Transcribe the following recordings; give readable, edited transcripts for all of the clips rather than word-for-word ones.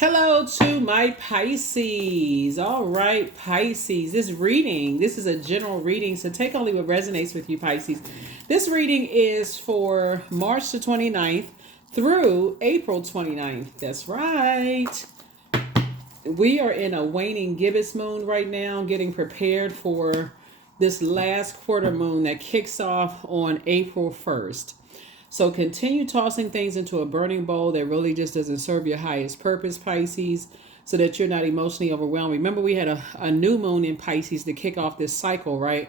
Hello to my Pisces. All right, Pisces. This is a general reading, so take only what resonates with you, Pisces. This reading is for March the 29th through April 29th. That's right. We are in a waning gibbous moon right now, getting prepared for this last quarter moon that kicks off on April 1st. So continue tossing things into a burning bowl that really just doesn't serve your highest purpose, Pisces, so that you're not emotionally overwhelmed. Remember, we had a new moon in Pisces to kick off this cycle, right?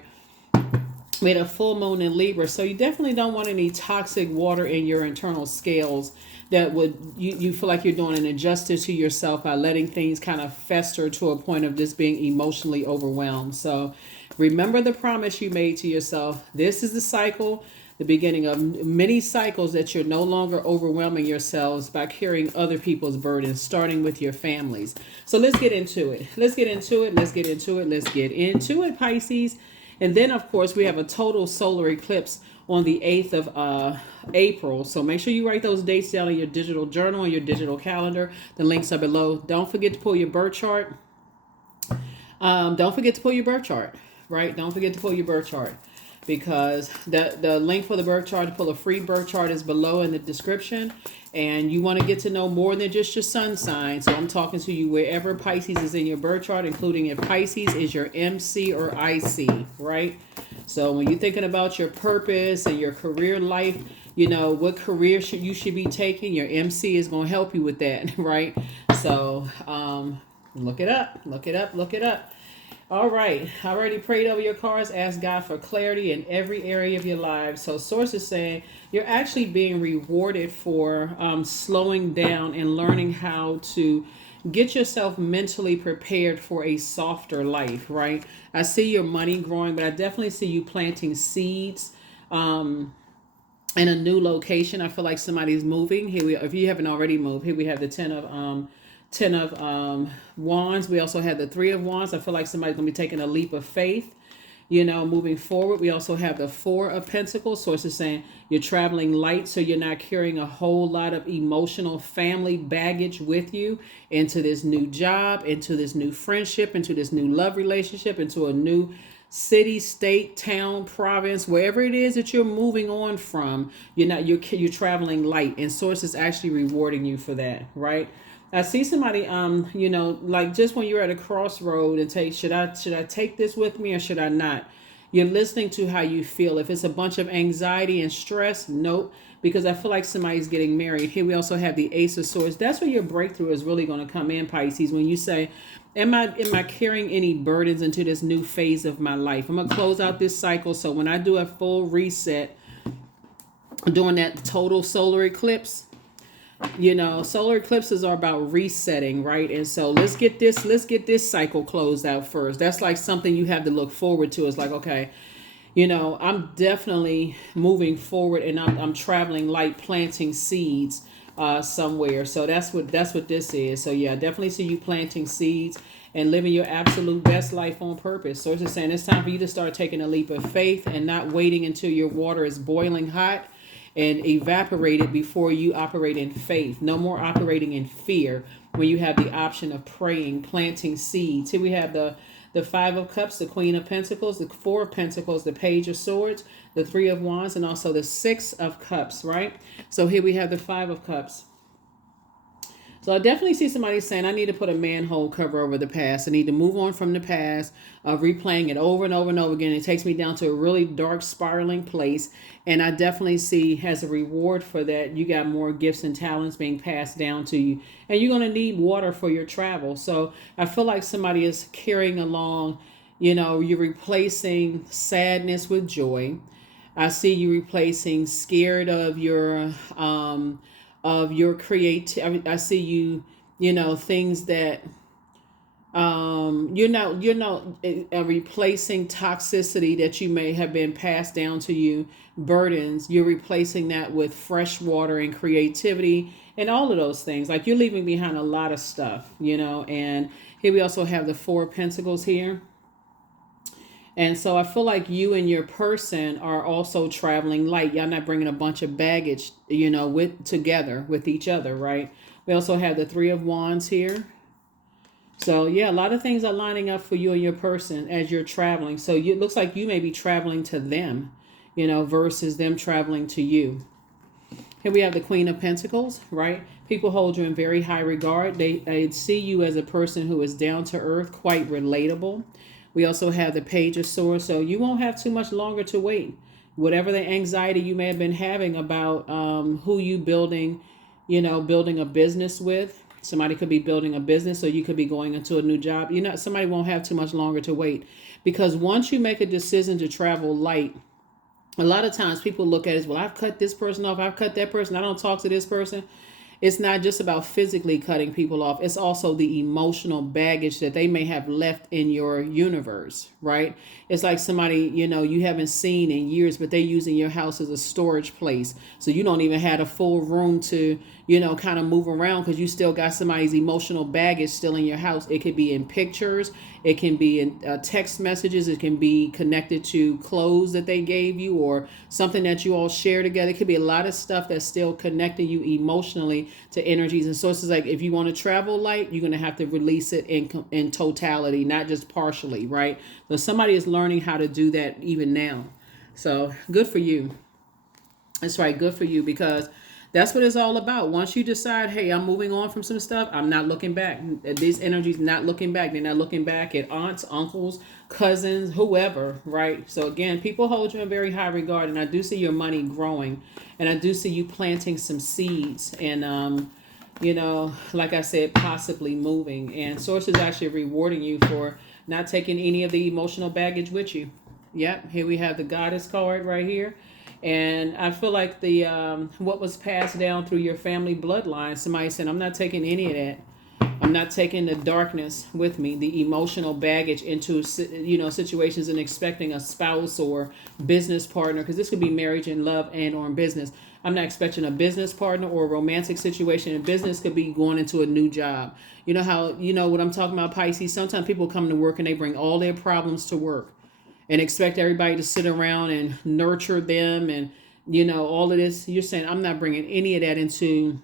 We had a full moon in Libra. So you definitely don't want any toxic water in your internal scales that would, you feel like you're doing an injustice to yourself by letting things kind of fester to a point of just being emotionally overwhelmed. So remember the promise you made to yourself. This is the cycle, the beginning of many cycles, that you're no longer overwhelming yourselves by carrying other people's burdens, starting with your families. So let's get into it. Let's get into it, Pisces. And then, of course, we have a total solar eclipse on the 8th of April. So make sure you write those dates down in your digital journal and your digital calendar. The links are below. Don't forget to pull your birth chart. Don't forget to pull your birth chart, right? Don't forget to pull your birth chart, because the link for the birth chart to pull a free birth chart is below in the description. And you want to get to know more than just your sun sign. So I'm talking to you wherever Pisces is in your birth chart, including if Pisces is your MC or IC, right? So when you're thinking about your purpose and your career life, you know, what career you should be taking, your MC is going to help you with that, right? So look it up. All right. I already prayed over your cards. Ask God for clarity in every area of your life. So source is saying you're actually being rewarded for slowing down and learning how to get yourself mentally prepared for a softer life, right? I see your money growing, but I definitely see you planting seeds in a new location. I feel like somebody's moving. If you haven't already moved, here we have the Ten of Wands. We also have the Three of Wands. I feel like somebody's going to be taking a leap of faith, you know, moving forward. We also have the Four of Pentacles. Source is saying you're traveling light, so you're not carrying a whole lot of emotional family baggage with you into this new job, into this new friendship, into this new love relationship, into a new city, state, town, province, wherever it is that you're moving on from. You're traveling light, and source is actually rewarding you for that, right? I see somebody, you know, like just when you're at a crossroad and should I take this with me or should I not? You're listening to how you feel. If it's a bunch of anxiety and stress, nope, because I feel like somebody's getting married. Here we also have the Ace of Swords. That's where your breakthrough is really going to come in, Pisces, when you say, am I carrying any burdens into this new phase of my life? I'm going to close out this cycle. So when I do a full reset during that total solar eclipse, you know, solar eclipses are about resetting, right? And so let's get this cycle closed out first. That's like something you have to look forward to. It's like, okay, you know, I'm definitely moving forward, and I'm traveling light, planting seeds somewhere. So that's what this is. So yeah, I definitely see you planting seeds and living your absolute best life on purpose. So it's just saying it's time for you to start taking a leap of faith and not waiting until your water is boiling hot and evaporated before you operate in faith. No more operating in fear when you have the option of praying, planting seeds. Here we have the Five of Cups, the Queen of Pentacles, the Four of Pentacles, the Page of Swords, the Three of Wands, and also the Six of Cups, right? So here we have the Five of Cups. So I definitely see somebody saying, I need to put a manhole cover over the past. I need to move on from the past, replaying it over and over and over again. It takes me down to a really dark, spiraling place. And I definitely see, as a reward for that, you got more gifts and talents being passed down to you. And you're going to need water for your travel. So I feel like somebody is carrying along, you know, you're replacing sadness with joy. I see you replacing scared of your creativity. I see you, you know, things that you're not replacing toxicity that you may have been passed down to you, burdens. You're replacing that with fresh water and creativity and all of those things. Like you're leaving behind a lot of stuff, you know. And here we also have the Four of Pentacles here. And so I feel like you and your person are also traveling light. Y'all not bringing a bunch of baggage, you know, together with each other, right? We also have the Three of Wands here. So yeah, a lot of things are lining up for you and your person as you're traveling. So it looks like you may be traveling to them, versus them traveling to you. Here we have the Queen of Pentacles, right? People hold you in very high regard. They see you as a person who is down to earth, quite relatable. We also have the Page of Swords, so you won't have too much longer to wait. Whatever the anxiety you may have been having about who you building a business with. Somebody could be building a business, or you could be going into a new job. Somebody won't have too much longer to wait, because once you make a decision to travel light, a lot of times people look at it as, well, I've cut this person off, I've cut that person, I don't talk to this person. It's not just about physically cutting people off. It's also the emotional baggage that they may have left in your universe, right? It's like somebody, you haven't seen in years, but they're using your house as a storage place. So you don't even have a full room to, kind of move around, because you still got somebody's emotional baggage still in your house. It could be in pictures. It can be in text messages. It can be connected to clothes that they gave you, or something that you all share together. It could be a lot of stuff that's still connecting you emotionally to energies and sources. Like, if you want to travel light, you're going to have to release it in totality, not just partially, right? So somebody is learning how to do that even now. So good for you. That's right. Good for you, because that's what it's all about. Once you decide, hey, I'm moving on from some stuff, I'm not looking back. These energies not looking back. They're not looking back at aunts, uncles, cousins, whoever, right? So again, people hold you in very high regard, and I do see your money growing, and I do see you planting some seeds, and like I said, possibly moving. And Source is actually rewarding you for not taking any of the emotional baggage with you. Yep, here we have the Goddess card right here. And I feel like the what was passed down through your family bloodline, somebody said, I'm not taking any of that. I'm not taking the darkness with me, the emotional baggage into, situations, and expecting a spouse or business partner, because this could be marriage and love and or in business. I'm not expecting a business partner or a romantic situation. In business could be going into a new job. You know how, what I'm talking about, Pisces? Sometimes people come to work and they bring all their problems to work and expect everybody to sit around and nurture them and, all of this. You're saying, I'm not bringing any of that into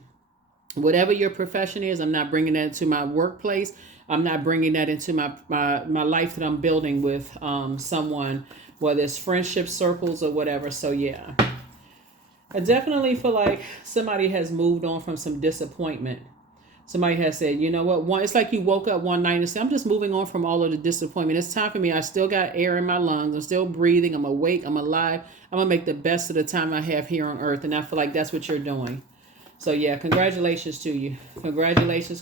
whatever your profession is. I'm not bringing that into my workplace. I'm not bringing that into my life that I'm building with someone, whether it's friendship circles or whatever. So, yeah. I definitely feel like somebody has moved on from some disappointment. Somebody has said, you know what, it's like you woke up one night and said, I'm just moving on from all of the disappointment. It's time for me. I still got air in my lungs. I'm still breathing. I'm awake. I'm alive. I'm going to make the best of the time I have here on earth. And I feel like that's what you're doing. So, yeah, congratulations to you. Congratulations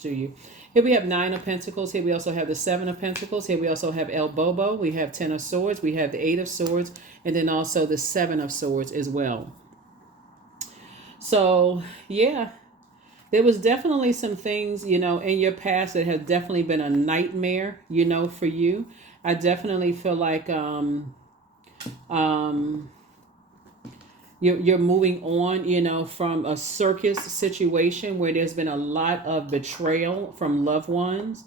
to you. Here we have 9 of Pentacles. Here we also have the 7 of Pentacles. Here we also have El Bobo. We have 10 of Swords. We have the 8 of Swords. And then also the 7 of Swords as well. So, yeah. There was definitely some things, in your past that have definitely been a nightmare, for you. I definitely feel like you're moving on, from a circus situation where there's been a lot of betrayal from loved ones,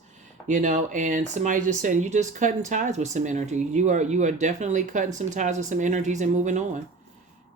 and somebody just said, you're just cutting ties with some energy. You are definitely cutting some ties with some energies and moving on.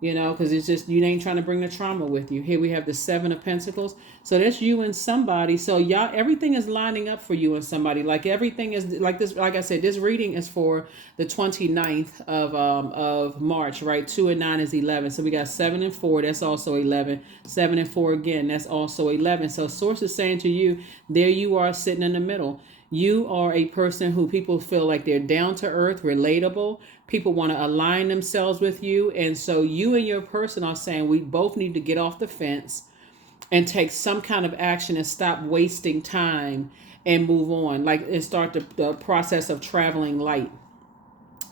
Because it's just, you ain't trying to bring the trauma with you. Here we have the 7 of Pentacles. So that's you and somebody. So y'all, everything is lining up for you and somebody. Like everything is like this. Like I said, this reading is for the 29th of March, right? 2 and 9 is 11. So we got 7 and 4. That's also 11. 7 and 4 again. That's also 11. So Source is saying to you, there you are sitting in the middle. You are a person who people feel like they're down to earth, relatable. People want to align themselves with you. And so you and your person are saying we both need to get off the fence and take some kind of action and stop wasting time and move on, and start the process of traveling light.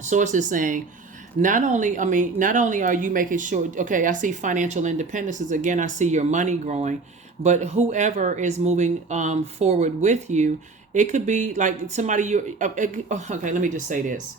Source is saying, not only are you making sure, okay, I see financial independence. Again, I see your money growing, but whoever is moving forward with you, it could be like somebody okay, let me just say this.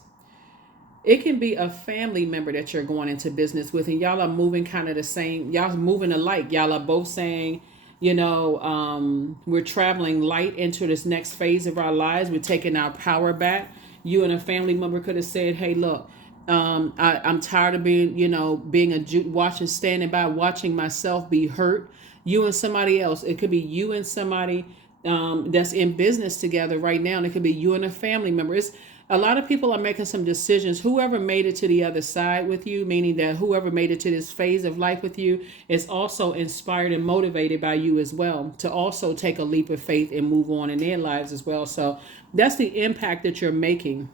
It can be a family member that you're going into business with, and y'all are moving kind of the same. Y'all moving alike. Y'all are both saying, we're traveling light into this next phase of our lives. We're taking our power back. You and a family member could have said, hey, look, I'm tired of being, standing by watching myself be hurt, you and somebody else. It could be you and somebody that's in business together right now, and it could be you and a family member. It's a lot of people are making some decisions. Whoever made it to the other side with you, meaning that whoever made it to this phase of life with you, is also inspired and motivated by you as well to also take a leap of faith and move on in their lives as well. So that's the impact that you're making,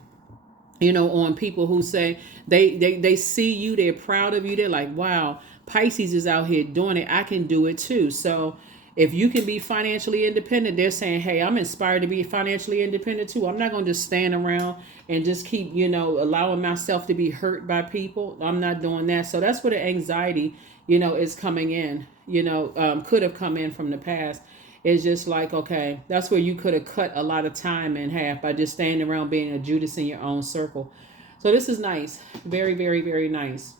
on people who say they see you, they're proud of you, they're like, wow, Pisces is out here doing it, I can do it too. So if you can be financially independent, they're saying, hey, I'm inspired to be financially independent too. I'm not going to just stand around and just keep, allowing myself to be hurt by people. I'm not doing that. So that's where the anxiety, is coming in, could have come in from the past. It's just like, okay, that's where you could have cut a lot of time in half by just standing around being a Judas in your own circle. So this is nice. Very, very, very nice.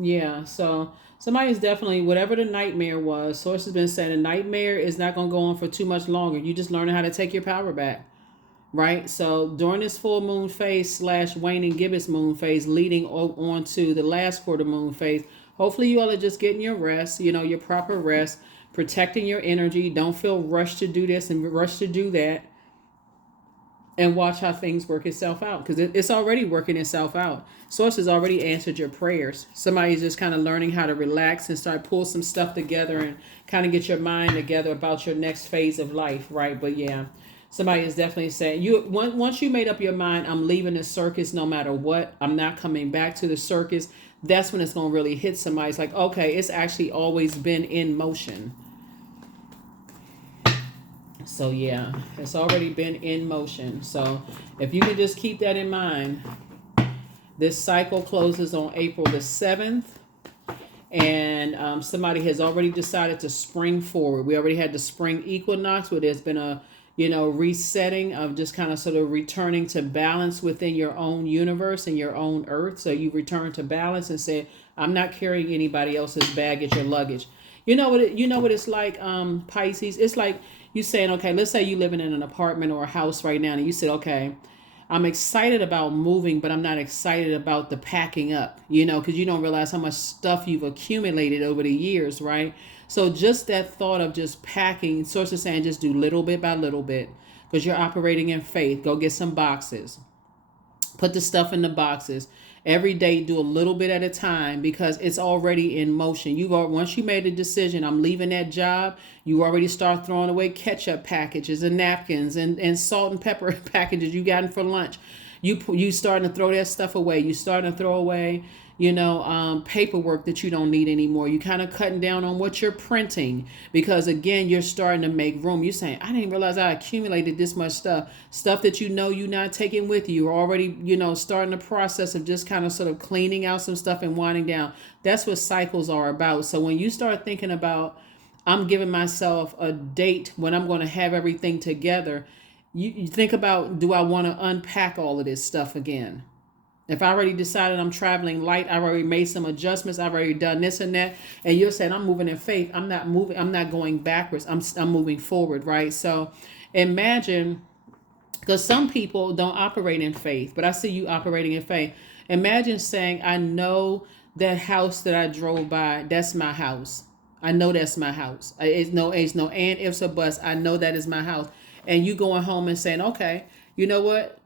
Yeah, so somebody's definitely, whatever the nightmare was, Source has been saying a nightmare is not going to go on for too much longer. You just learning how to take your power back, right? So during this full moon phase / waning gibbous moon phase leading on to the last quarter moon phase, hopefully you all are just getting your rest, your proper rest, protecting your energy. Don't feel rushed to do this and rushed to do that. And watch how things work itself out, because it's already working itself out. Source has already answered your prayers. Somebody's just kind of learning how to relax and start pull some stuff together and kind of get your mind together about your next phase of life, right? But yeah, somebody is definitely saying, once you made up your mind, I'm leaving the circus no matter what, I'm not coming back to the circus, that's when it's going to really hit somebody. It's like, okay, it's actually always been in motion. So yeah, it's already been in motion. So if you can just keep that in mind, this cycle closes on April the 7th. And somebody has already decided to spring forward. We already had the spring equinox where there's been a, resetting of just kind of sort of returning to balance within your own universe and your own earth. So you return to balance and say, I'm not carrying anybody else's baggage or luggage. You know what it's like, Pisces? It's like you saying, okay, let's say you're living in an apartment or a house right now, and you said, okay, I'm excited about moving, but I'm not excited about the packing up, because you don't realize how much stuff you've accumulated over the years, right? So just that thought of just packing, Source is saying just do little bit by little bit, because you're operating in faith. Go get some boxes. Put the stuff in the boxes. Every day, do a little bit at a time, because it's already in motion. Once you made a decision, I'm leaving that job, you already start throwing away ketchup packages and napkins and salt and pepper packages you gotten for lunch. You starting to throw that stuff away. You starting to throw away, paperwork that you don't need anymore. You kind of cutting down on what you're printing, because again, you're starting to make room. You're saying, I didn't realize I accumulated this much stuff that you're not taking with you. You're already, starting the process of just kind of sort of cleaning out some stuff and winding down. That's what cycles are about. So when you start thinking about, I'm giving myself a date when I'm going to have everything together, you think about, do I want to unpack all of this stuff again? If I already decided I'm traveling light, I've already made some adjustments, I've already done this and that, and you're saying I'm moving in faith, I'm not going backwards, I'm moving forward, right? So imagine, because some people don't operate in faith, but I see you operating in faith. Imagine saying, I know that house that I drove by, that's my house. I know that's my house. It's no and ifs or buts. I know that is my house. And you going home and saying, okay, you know what?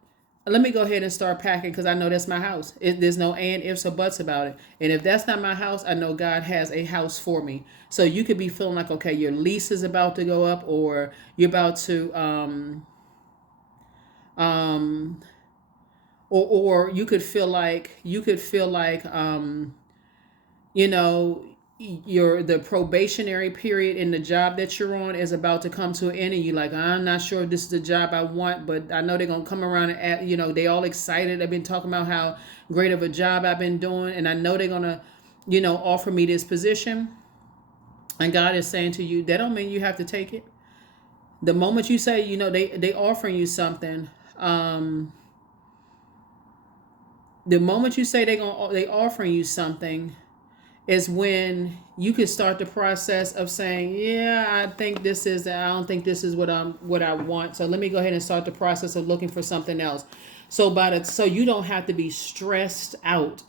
Let me go ahead and start packing, because I know that's my house. There's no and ifs or buts about it. And if that's not my house, I know God has a house for me. So you could be feeling like, okay, your lease is about to go up, or you're about to, or you could feel like, the probationary period in the job that you're on is about to come to an end, and you're like, I'm not sure if this is the job I want, but I know they're gonna come around and they all excited. They've been talking about how great of a job I've been doing, and I know they're gonna offer me this position. And God is saying to you, that don't mean you have to take it. The moment you say, they offering you something, the moment you say they offering you something, is when you can start the process of saying, yeah, I don't think this is what I want. So let me go ahead and start the process of looking for something else. So you don't have to be stressed out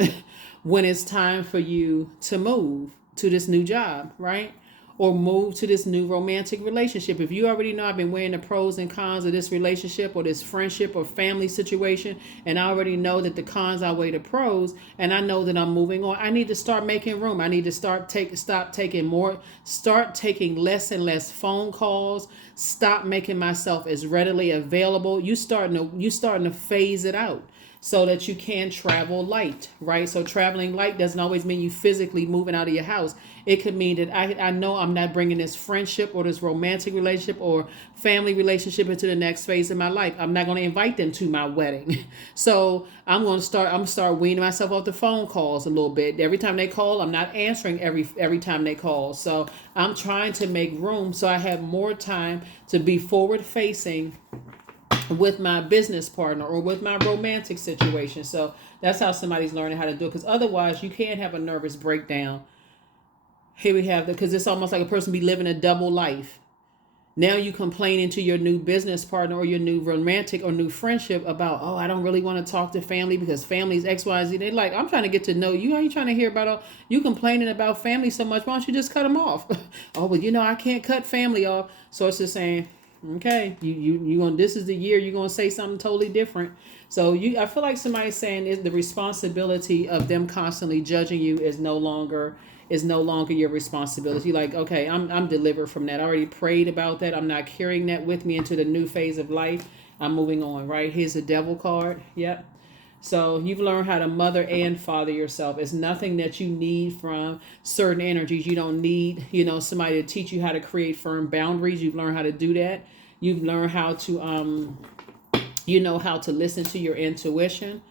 when it's time for you to move. to this new job, right? Or move to this new romantic relationship. If you already know I've been weighing the pros and cons of this relationship or this friendship or family situation, and I already know that the cons outweigh the pros, and I know that I'm moving on, I need to start making room. I need to start taking less and less phone calls. Stop making myself as readily available. You starting to phase it out, so that you can travel light, right? So traveling light doesn't always mean you physically moving out of your house. It could mean that I know I'm not bringing this friendship or this romantic relationship or family relationship into the next phase of my life. I'm not going to invite them to my wedding. So I'm going to start weaning myself off the phone calls a little bit. Every time they call, I'm not answering every time they call. So I'm trying to make room so I have more time to be forward facing with my business partner or with my romantic situation. So that's how somebody's learning how to do it, because otherwise you can't have a nervous breakdown. Here we have because it's almost like a person be living a double life. Now you complaining to your new business partner or your new romantic or new friendship about, oh, I don't really want to talk to family because family's XYZ. They're like, I'm trying to get to know you. Are you trying to hear about all you complaining about family so much? Why don't you just cut them off? Oh, well, I can't cut family off. So it's just saying, okay, you going, this is the year you're going to say something totally different. So I feel like somebody's saying is the responsibility of them constantly judging you is no longer your responsibility. Like, okay, I'm delivered from that. I already prayed about that. I'm not carrying that with me into the new phase of life. I'm moving on, right? Here's the devil card. Yep. So you've learned how to mother and father yourself. It's nothing that you need from certain energies. You don't need, somebody to teach you how to create firm boundaries. You've learned how to do that. You've learned how to, how to listen to your intuition.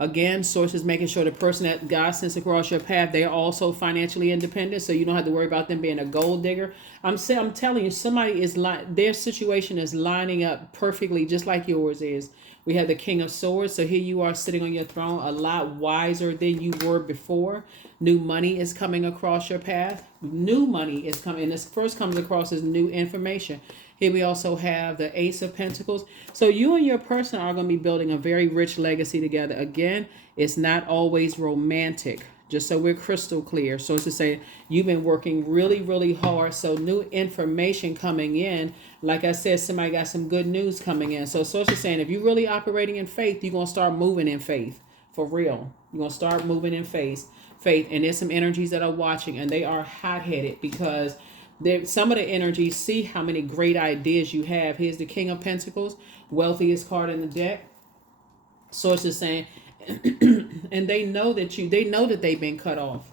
Again, sources making sure the person that God sends across your path, they are also financially independent, so you don't have to worry about them being a gold digger. I'm telling you, their situation is lining up perfectly, just like yours is. We have the King of Swords, so here you are sitting on your throne, a lot wiser than you were before. New money is coming across your path. New money is coming, and this first comes across as new information. Here we also have the Ace of Pentacles. So you and your person are going to be building a very rich legacy together. Again, it's not always romantic, just so we're crystal clear. So it's to say you've been working really, really hard. So new information coming in. Like I said, somebody got some good news coming in. So it's just saying if you're really operating in faith, you're going to start moving in faith. For real. You're going to start moving in faith. And there's some energies that are watching, and they are hot-headed because some of the energies see how many great ideas you have. Here's the King of Pentacles, wealthiest card in the deck. Source is saying, and they know that they've been cut off.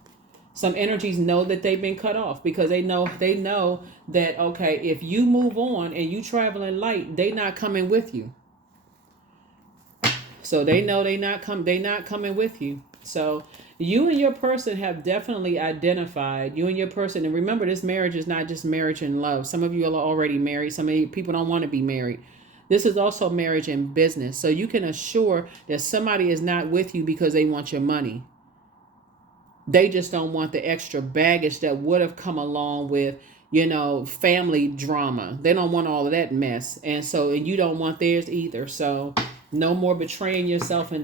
Some energies know that they've been cut off because they know that, okay, if you move on and you traveling light, they not coming with you. So they know they not coming with you. So you and your person have definitely identified, you and your person, and remember, this marriage is not just marriage and love. Some of you are already married. Some of you people don't want to be married. This is also marriage and business. So you can assure that somebody is not with you because they want your money. They just don't want the extra baggage that would have come along with, family drama. They don't want all of that mess. And you don't want theirs either. So no more betraying yourself and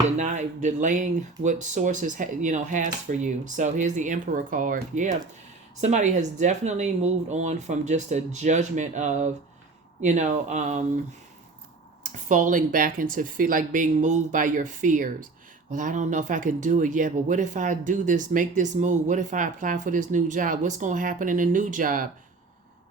delaying what sources has for you. So here's the Emperor card. Yeah, somebody has definitely moved on from just a judgment of, falling back into like being moved by your fears. Well, I don't know if I can do it yet, but what if I do this, make this move? What if I apply for this new job? What's going to happen in a new job?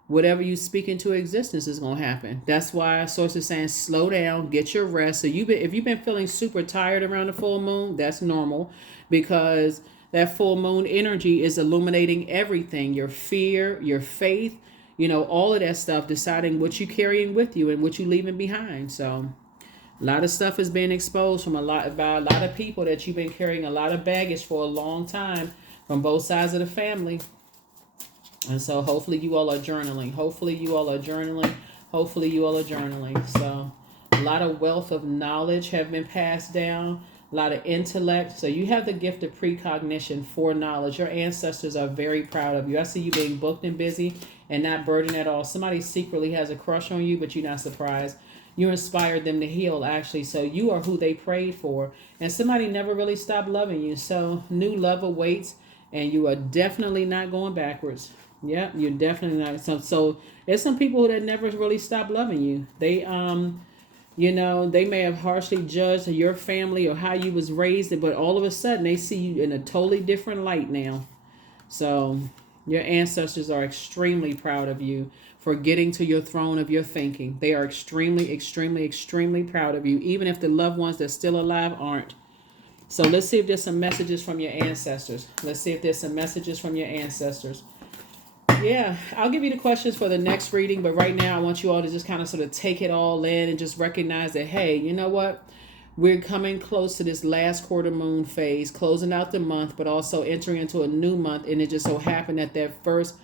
Whatever you speak into existence is going to happen. That's why source is saying slow down, get your rest. So if you've been feeling super tired around the full moon, that's normal, because that full moon energy is illuminating everything, your fear, your faith, all of that stuff, deciding what you're carrying with you and what you're leaving behind. So a lot of stuff is being exposed by a lot of people that you've been carrying a lot of baggage for a long time from both sides of the family. And so hopefully you all are journaling. So a lot of wealth of knowledge have been passed down, a lot of intellect. So you have the gift of precognition, foreknowledge. Your ancestors are very proud of you. I see you being booked and busy and not burdened at all. Somebody secretly has a crush on you, but you're not surprised. You inspired them to heal, actually. So you are who they prayed for. And somebody never really stopped loving you. So new love awaits. and you are definitely not going backwards. Yeah, you're definitely not. So there's some people that never really stop loving you. They may have harshly judged your family or how you was raised, but all of a sudden they see you in a totally different light now. So your ancestors are extremely proud of you for getting to your throne of your thinking. They are extremely, extremely, extremely proud of you, even if the loved ones that's still alive aren't. So let's see if there's some messages from your ancestors. Let's see if there's some messages from your ancestors. Yeah, I'll give you the questions for the next reading, but right now I want you all to just kind of sort of take it all in and just recognize that, hey, you know what? We're coming close to this last quarter moon phase, closing out the month, but also entering into a new month. And it just so happened that first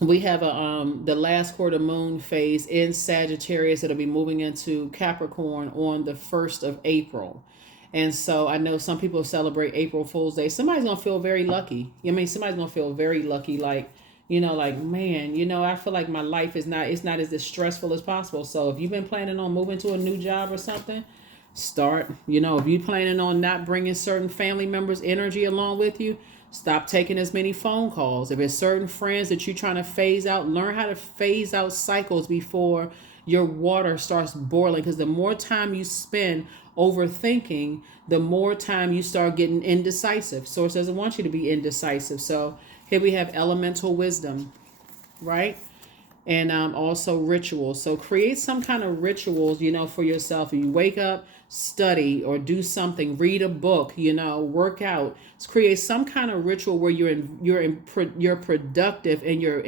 we have the last quarter moon phase in Sagittarius that'll be moving into Capricorn on the 1st of April. And so I know some people celebrate April Fool's Day. Somebody's going to feel very lucky. I mean, somebody's going to feel very lucky, like, man, I feel like my life is not, it's not as stressful as possible. So if you've been planning on moving to a new job or something, start. If you're planning on not bringing certain family members' energy along with you, stop taking as many phone calls. If there's certain friends that you're trying to phase out, learn how to phase out cycles before your water starts boiling. Because the more time you spend overthinking, the more time you start getting indecisive. Source doesn't want you to be indecisive. So here we have elemental wisdom, right? And also rituals. So create some kind of rituals, for yourself. If you wake up, study or do something, read a book, work out. Let's create some kind of ritual where you're productive and you're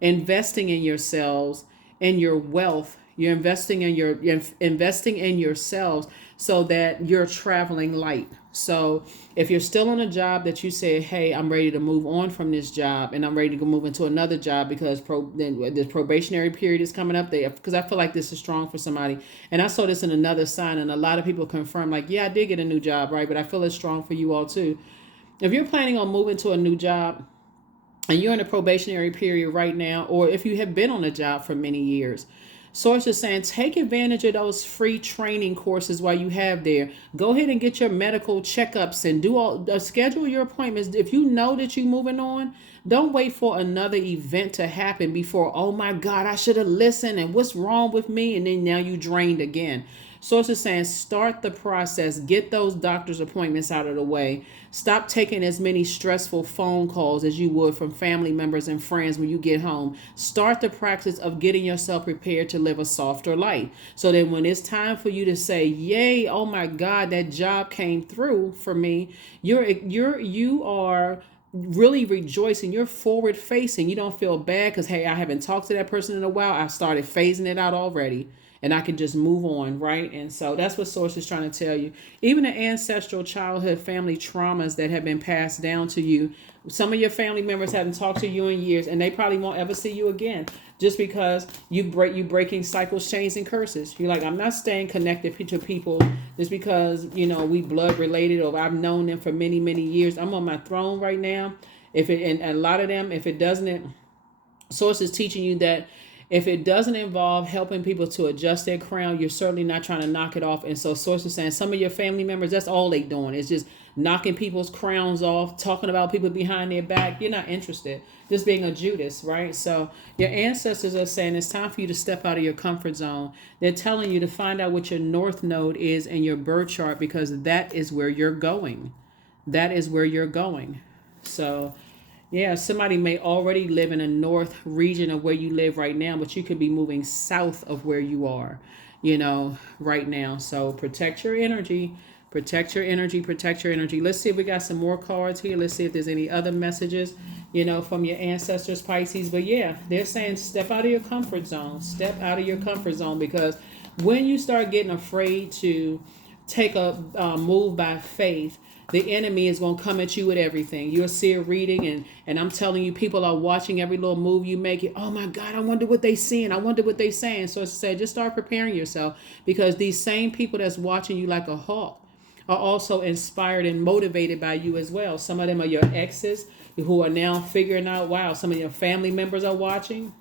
investing in yourselves and your wealth. You're investing in yourselves so that you're traveling light. So if you're still on a job that you say, hey, I'm ready to move on from this job and I'm ready to go move into another job because the probationary period is coming up there, because I feel like this is strong for somebody. And I saw this in another sign, and a lot of people confirm, like, yeah, I did get a new job, right? But I feel it's strong for you all too. If you're planning on moving to a new job and you're in a probationary period right now, or if you have been on a job for many years, Source is saying take advantage of those free training courses while you have there. Go ahead and get your medical checkups and schedule your appointments. If you know that you're moving on, don't wait for another event to happen before, oh my God, I should have listened and what's wrong with me? And then now you drained again. Source is saying start the process. Get those doctor's appointments out of the way. Stop taking as many stressful phone calls as you would from family members and friends when you get home. Start the practice of getting yourself prepared to live a softer life. So that when it's time for you to say, yay, oh my God, that job came through for me, you are really rejoicing. You're forward facing. You don't feel bad because, hey, I haven't talked to that person in a while. I started phasing it out already. And I can just move on, right? And so that's what Source is trying to tell you. Even the ancestral childhood family traumas that have been passed down to you. Some of your family members haven't talked to you in years, and they probably won't ever see you again, just because you breaking cycles, chains, and curses. You're like, I'm not staying connected to people just because we blood related, or I've known them for many, many years. I'm on my throne right now. And a lot of them, if it doesn't, Source is teaching you that if it doesn't involve helping people to adjust their crown, you're certainly not trying to knock it off. And so Source is saying some of your family members, that's all they doing. It's just knocking people's crowns off, talking about people behind their back. You're not interested. Just being a Judas, right? So your ancestors are saying it's time for you to step out of your comfort zone. They're telling you to find out what your north node is in your birth chart, because that is where you're going. That is where you're going. So yeah, somebody may already live in a north region of where you live right now, but you could be moving south of where you are, right now. So protect your energy, protect your energy, protect your energy. Let's see if we got some more cards here. Let's see if there's any other messages, from your ancestors, Pisces. But yeah, they're saying step out of your comfort zone. Step out of your comfort zone, because when you start getting afraid to take a move by faith, the enemy is going to come at you with everything. You'll see a reading, and I'm telling you, people are watching every little move you make. Oh my God, I wonder what they seeing. I wonder what they saying. So it's said, just start preparing yourself, because these same people that's watching you like a hawk are also inspired and motivated by you as well. Some of them are your exes who are now figuring out, wow, some of your family members are watching.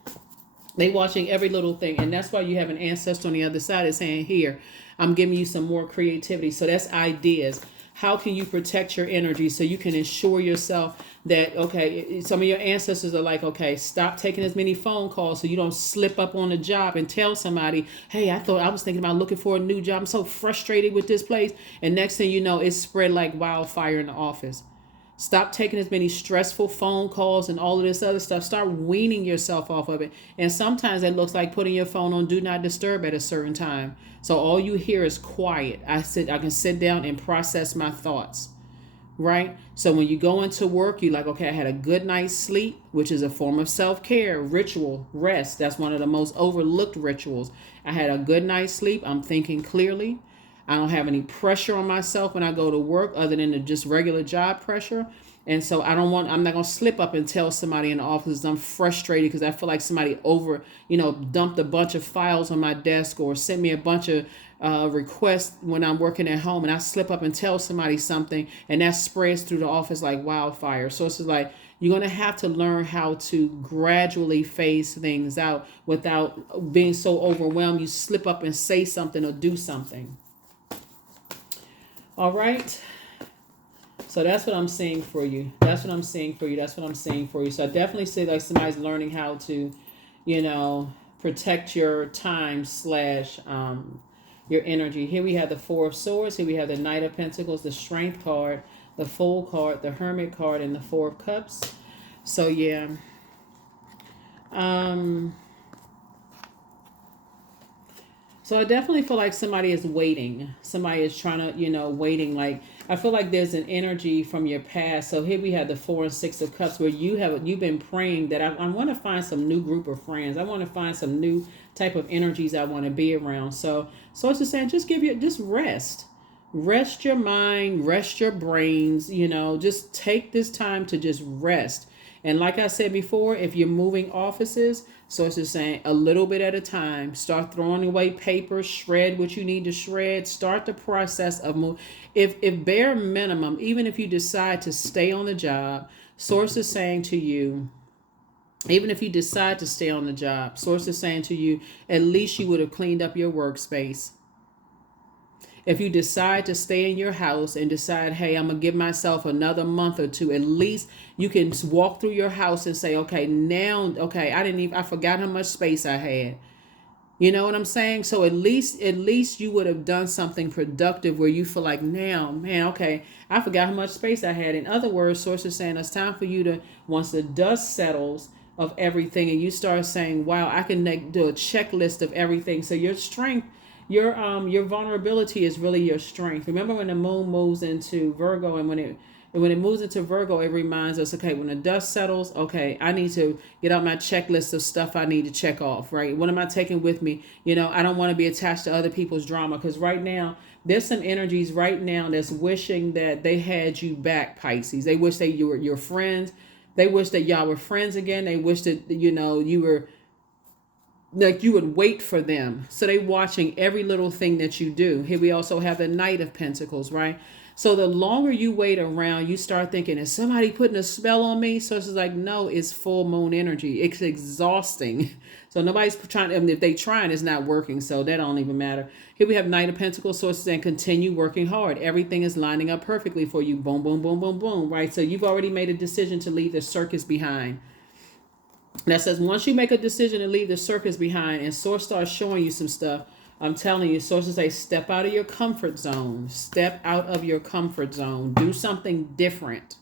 They watching every little thing. And that's why you have an ancestor on the other side that's saying, here, I'm giving you some more creativity. So that's ideas. how can you protect your energy so you can ensure yourself that, okay, some of your ancestors are like, okay, stop taking as many phone calls so you don't slip up on a job and tell somebody, hey, I was thinking about looking for a new job. I'm so frustrated with this place. And next thing you know, it's spread like wildfire in the office. Stop taking as many stressful phone calls and all of this other stuff. Start weaning yourself off of it. And sometimes it looks like putting your phone on do not disturb at a certain time. So all you hear is quiet. I can sit down and process my thoughts. Right? So when you go into work, you're like, okay, I had a good night's sleep, which is a form of self-care, ritual, rest. That's one of the most overlooked rituals. I had a good night's sleep. I'm thinking clearly. I don't have any pressure on myself when I go to work other than the just regular job pressure. And so I'm not going to slip up and tell somebody in the office I'm frustrated because I feel like somebody dumped a bunch of files on my desk or sent me a bunch of requests when I'm working at home, and I slip up and tell somebody something, and that spreads through the office like wildfire. So it's like you're going to have to learn how to gradually phase things out without being so overwhelmed you slip up and say something or do something. All right. So that's what I'm seeing for you. That's what I'm seeing for you. So I definitely say like somebody's learning how to, protect your time / your energy. Here we have the Four of Swords. Here we have the Knight of Pentacles, the Strength card, the Fool card, the Hermit card, and the Four of Cups. So yeah. So I definitely feel like somebody is waiting. Somebody is trying to, waiting. Like I feel like there's an energy from your past. So here we have the 4 and 6 of Cups, where you've been praying that I want to find some new group of friends. I want to find some new type of energies I want to be around. So it's just saying, just rest. Rest your mind, rest your brains, just take this time to just rest. And like I said before, if you're moving offices, so it's just saying a little bit at a time. Start throwing away paper, shred what you need to shred. Start the process of move. If bare minimum, even if you decide to stay on the job, Source is saying to you, even if you decide to stay on the job, Source is saying to you, at least you would have cleaned up your workspace. If you decide to stay in your house and decide, hey, I'm going to give myself another month or two, at least you can walk through your house and say, okay, I forgot how much space I had. You know what I'm saying? So at least you would have done something productive where you feel like, now, man, okay, I forgot how much space I had. In other words, Source is saying it's time for you to, once the dust settles of everything and you start saying, wow, I can do a checklist of everything. So your strength, your vulnerability is really your strength. Remember when the moon moves into Virgo, and when it moves into Virgo, it reminds us, okay, when the dust settles, okay, I need to get out my checklist of stuff I need to check off, right? What am I taking with me? I don't want to be attached to other people's drama, because right now there's some energies right now that's wishing that they had you back, Pisces. They wish that you were your friends. They wish that y'all were friends again. They wish that, you were like you would wait for them. So they watching every little thing that you do. Here we also have the Knight of Pentacles, right? So the longer you wait around, you start thinking, is somebody putting a spell on me? So it's like, no, it's full moon energy. It's exhausting. So nobody's trying, if they trying, it's not working. So that don't even matter. Here we have Knight of Pentacles. So it's saying continue working hard. Everything is lining up perfectly for you. Boom, boom, boom, boom, boom, right? So you've already made a decision to leave the circus behind. That says once you make a decision to leave the circus behind and Source starts showing you some stuff, I'm telling you, Sources say step out of your comfort zone. Step out of your comfort zone. Do something different.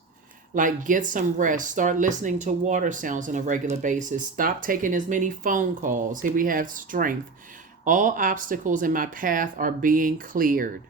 Like get some rest. Start listening to water sounds on a regular basis. Stop taking as many phone calls. Here we have Strength. All obstacles in my path are being cleared.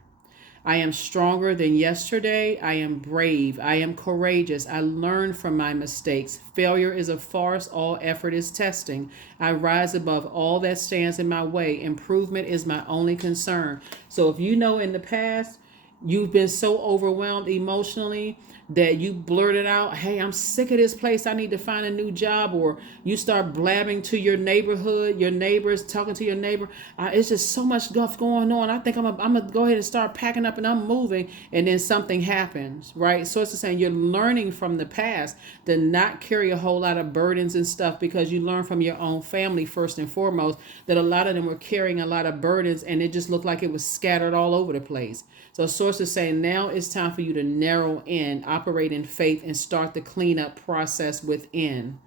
I am stronger than yesterday. I am brave. I am courageous. I learn from my mistakes. Failure is a farce. All effort is testing. I rise above all that stands in my way. Improvement is my only concern. So if you know in the past, you've been so overwhelmed emotionally that you blurted out, hey, I'm sick of this place. I need to find a new job. Or you start blabbing to your neighborhood, your neighbors, talking to your neighbor. It's just so much stuff going on. I think I'm going to go ahead and start packing up and I'm moving. And then something happens, right? So it's saying you're learning from the past to not carry a whole lot of burdens and stuff, because you learn from your own family first and foremost that a lot of them were carrying a lot of burdens and it just looked like it was scattered all over the place. So Source Source is saying now it's time for you to narrow in, operate in faith, and start the cleanup process within.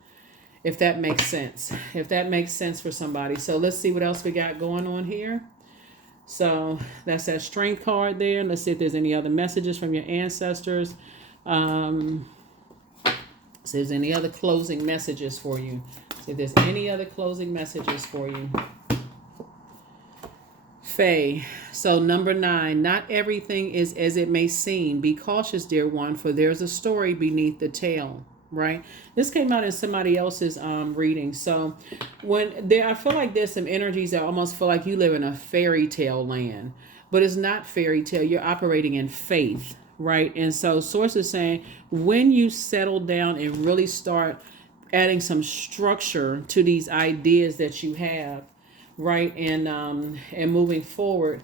If that makes sense. If that makes sense for somebody. So let's see what else we got going on here. So that's that strength card there. Let's see if there's any other messages from your ancestors. See if there's any other closing messages for you. See if there's any other closing messages for you. Faye. So number 9, not everything is as it may seem. Be cautious, dear one, for there's a story beneath the tale. Right? This came out in somebody else's reading. So I feel like there's some energies that almost feel like you live in a fairy tale land, but it's not fairy tale. You're operating in faith, right? And so Source is saying when you settle down and really start adding some structure to these ideas that you have, right, and moving forward,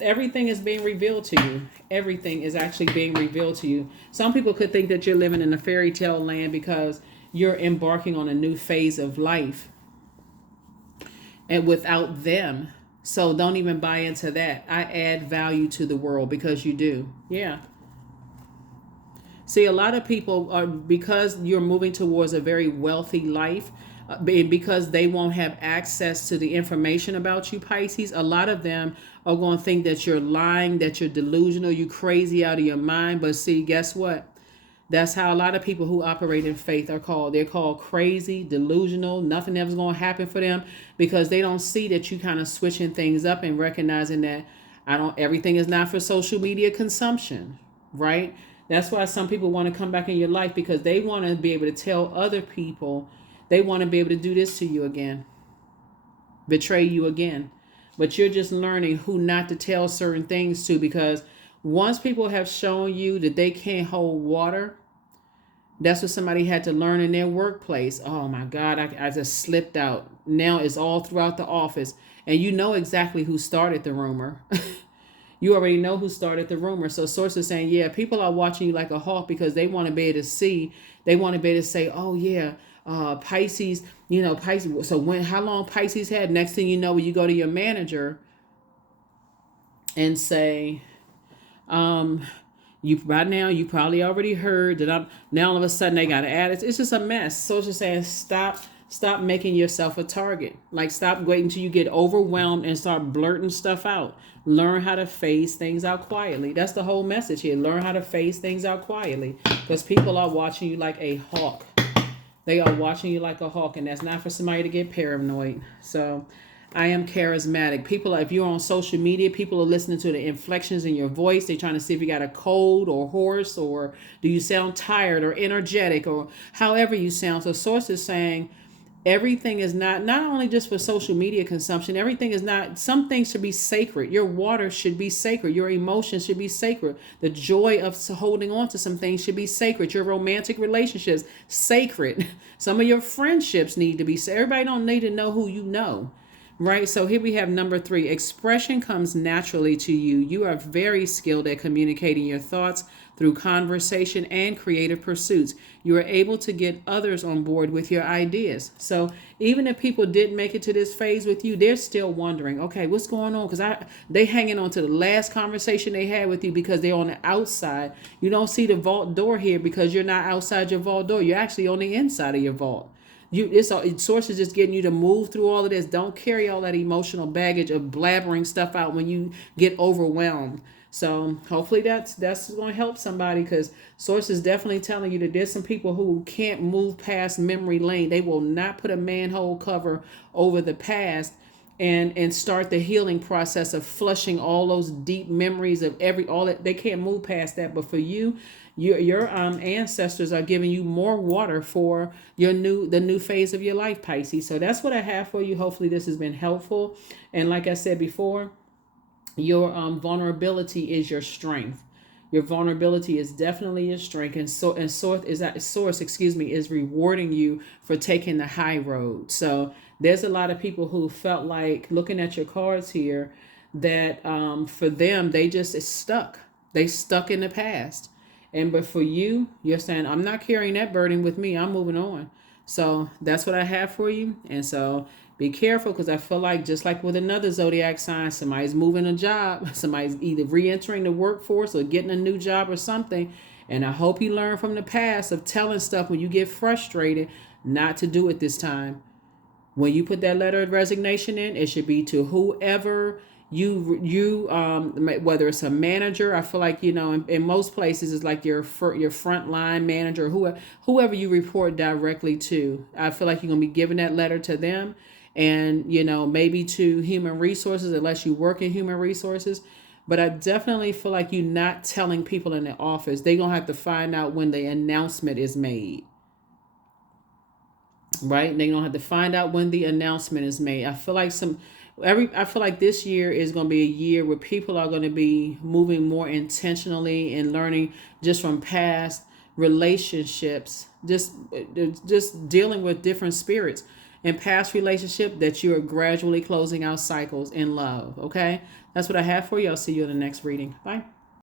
everything is being revealed to you. Everything is actually being revealed to you. Some people could think that you're living in a fairy tale land because you're embarking on a new phase of life and without them. So don't even buy into that. I add value to the world because you do. Yeah. See, a lot of people are, because you're moving towards a very wealthy life, because they won't have access to the information about you, Pisces, a lot of them are going to think that you're lying, that you're delusional, you crazy out of your mind. But see, guess what? That's how a lot of people who operate in faith are called. They're called crazy, delusional. Nothing ever's going to happen for them because they don't see that you kind of switching things up and recognizing that everything is not for social media consumption, right? That's why some people want to come back in your life because they want to be able to tell other people. They want to be able to do this to you again, betray you again. But you're just learning who not to tell certain things to, because once people have shown you that they can't hold water, that's what somebody had to learn in their workplace. Oh my God, I just slipped out. Now it's all throughout the office. And you know exactly who started the rumor. You already know who started the rumor. So Source is saying, yeah, people are watching you like a hawk because they want to be able to see. They want to be able to say, oh yeah, Pisces, Pisces. So how long Pisces had? Next thing you know, when you go to your manager and say, you probably already heard that now all of a sudden they got to add it. It's just a mess. So it's just saying, stop making yourself a target. Like, stop waiting until you get overwhelmed and start blurting stuff out. Learn how to phase things out quietly. That's the whole message here. Learn how to phase things out quietly, because people are watching you like a hawk. They are watching you like a hawk, and that's not for somebody to get paranoid. So I am charismatic. People, if you're on social media, people are listening to the inflections in your voice. They're trying to see if you got a cold or hoarse, or do you sound tired or energetic, or however you sound. So Source is saying everything is not only just for social media consumption. Everything is not. Some things should be sacred. Your water should be sacred. Your emotions should be sacred. The joy of holding on to some things should be sacred. Your romantic relationships, sacred. Some of your friendships need to be. Everybody don't need to know who you know. Right. So here we have number 3. Expression comes naturally to you. You are very skilled at communicating your thoughts through conversation and creative pursuits. You are able to get others on board with your ideas. So even if people didn't make it to this phase with you, they're still wondering, okay, what's going on? Because they hanging on to the last conversation they had with you because they're on the outside. You don't see the vault door here because you're not outside your vault door. You're actually on the inside of your vault. Source is just getting you to move through all of this. Don't carry all that emotional baggage of blabbering stuff out when you get overwhelmed. So hopefully that's going to help somebody, because Source is definitely telling you that there's some people who can't move past memory lane. They will not put a manhole cover over the past and start the healing process of flushing all those deep memories of all that. They can't move past that. But for you, your ancestors are giving you more water for the new phase of your life, Pisces. So that's what I have for you. Hopefully this has been helpful. And like I said before, your vulnerability is your strength. Your vulnerability is definitely your strength, and Source is rewarding you for taking the high road. So there's a lot of people who felt like, looking at your cards here, that for them they just is stuck. They stuck in the past. But for you, you're saying, I'm not carrying that burden with me. I'm moving on. So that's what I have for you. And so be careful, because I feel like, just like with another zodiac sign, somebody's moving a job, somebody's either re-entering the workforce or getting a new job or something. And I hope you learn from the past of telling stuff when you get frustrated not to do it this time. When you put that letter of resignation in, it should be to whoever whether it's a manager. I feel like, in most places it's like your frontline manager, whoever you report directly to. I feel like you're gonna be giving that letter to them, and maybe to human resources, unless you work in human resources. But I definitely feel like you're not telling people in the office. They're gonna have to find out when the announcement is made. Right? They're gonna have to find out when the announcement is made. I feel like this year is going to be a year where people are going to be moving more intentionally and learning just from past relationships, just dealing with different spirits and past relationship, that you are gradually closing out cycles in love. Okay, that's what I have for you. I'll see you in the next reading. Bye.